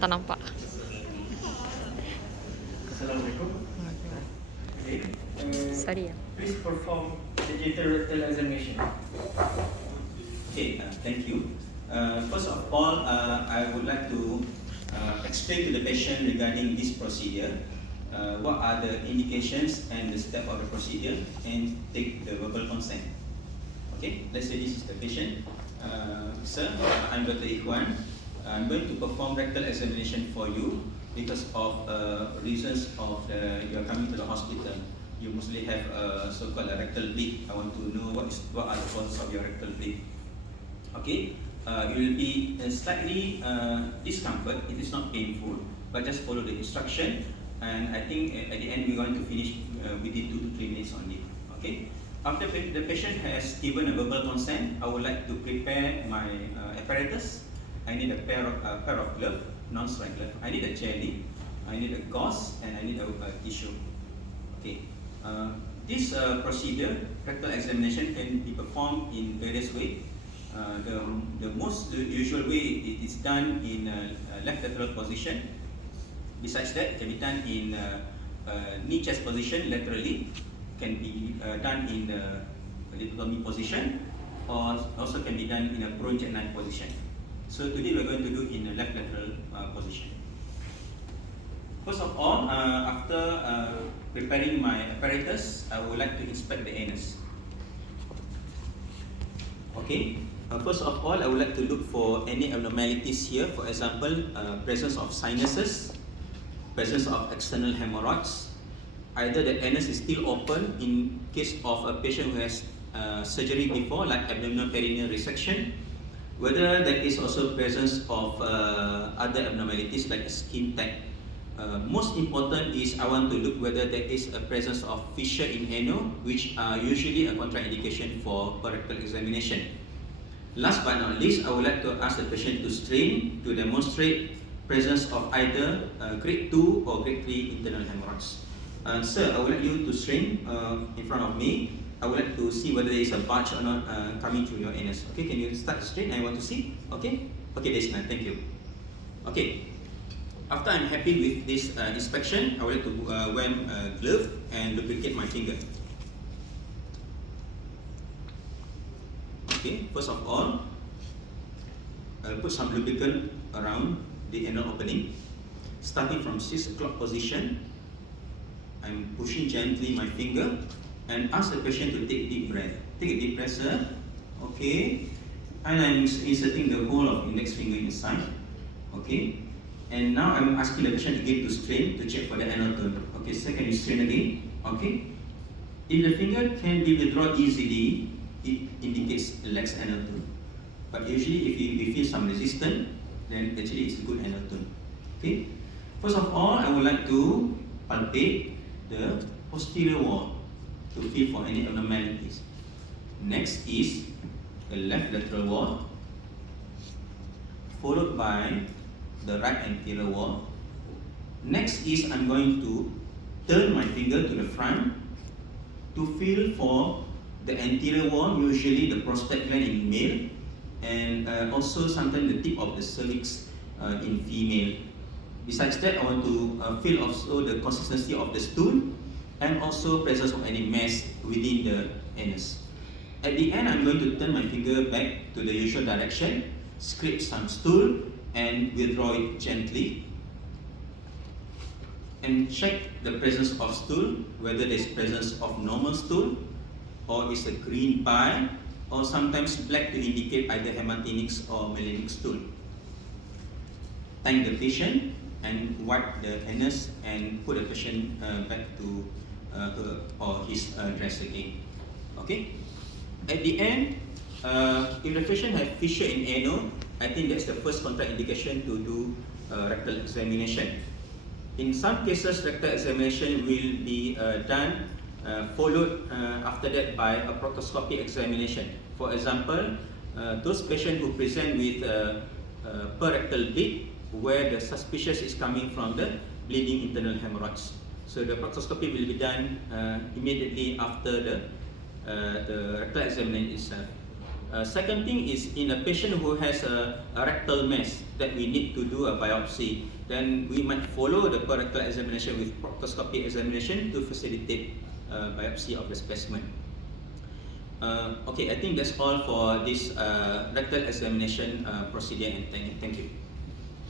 tak nampak. Assalamualaikum. Okay. Sorry ya. Please perform digital rectal examination. Okay, thank you. First of all, I would like to explain to the patient regarding this procedure. What are the indications and the step of the procedure, and take the verbal consent. Okay, let's say this is the patient. Sir, I'm Dr. Ikhwan. I'm going to perform rectal examination for you because of reasons of you are coming to the hospital. You mostly have so-called a rectal bleed. I want to know what are the causes of your rectal bleed. Okay, you will be slightly discomfort. It is not painful, but just follow the instruction. And I think at the end we're going to finish within 2 to 3 minutes only. Okay. After the patient has given a verbal consent, I would like to prepare my apparatus. I need a pair of gloves, non-strike glove. I need a jelly. I need a gauze, and I need a tissue. Okay. This procedure, rectal examination, can be performed in various ways. The most usual way it is done in left lateral position. Besides that, it can be done in knee chest position laterally, can be done in lithotomy position, or also can be done in a prone jackknife position. So today we're going to do in a left lateral position. First of all, after preparing my apparatus, I would like to inspect the anus. Okay. First of all, I would like to look for any abnormalities here. For example, presence of sinuses, presence of external hemorrhoids. Either the anus is still open in case of a patient who has surgery before, like abdominal perineal resection. Whether there is also presence of other abnormalities like a skin tag. Most important is I want to look whether there is a presence of fissure in ano, which are usually a contraindication for rectal examination. Last but not least, I would like to ask the patient to strain to demonstrate presence of either grade 2 or grade 3 internal hemorrhoids. Sir, I would like you to strain in front of me. I would like to see whether there is a bulge or not coming through your anus. Okay, can you start to strain? I want to see. Okay? Okay, that's nice. Thank you. Okay. After I'm happy with this inspection, I would like to wear a glove and lubricate my finger. Okay, first of all, I'll put some lubricant around the anal opening. Starting from 6 o'clock position, I'm pushing gently my finger and ask the patient to take deep breath. Take a deep breath, sir. Okay. And I'm inserting the whole of index finger inside. Okay. And now I'm asking the patient again to strain to check for the anal tone. Okay, sir, can you strain again? Okay. If the finger can be withdrawn easily, it indicates a lax anal tone. But usually if we feel some resistance, then actually it's a good anal tone. Okay. First of all, I would like to palpate the posterior wall to feel for any abnormalities. Next is the left lateral wall, followed by the right anterior wall. Next is I'm going to turn my finger to the front to feel for the anterior wall, usually the prostate gland in male, and also sometimes the tip of the cervix in female. Besides that, I want to feel also the consistency of the stool and also presence of any mass within the anus. At the end, I'm going to turn my finger back to the usual direction, scrape some stool and withdraw it gently. And check the presence of stool, whether there is presence of normal stool or is a green pie or sometimes black to indicate either hematinics or melanic stool. Thank the patient and wipe the anus and put the patient back to her or his dress again. Okay. At the end, if the patient has fissure in ano, I think that's the first contraindication to do rectal examination. In some cases, rectal examination will be done followed after that by a proctoscopy examination. For example, those patients who present with perrectal bleed, where the suspicious is coming from the bleeding internal hemorrhoids. So the proctoscopy will be done immediately after the rectal examination itself. Second thing is in a patient who has a rectal mass that we need to do a biopsy, then we might follow the rectal examination with proctoscopy examination to facilitate biopsy of the specimen. Okay, I think that's all for this rectal examination procedure, and thank you.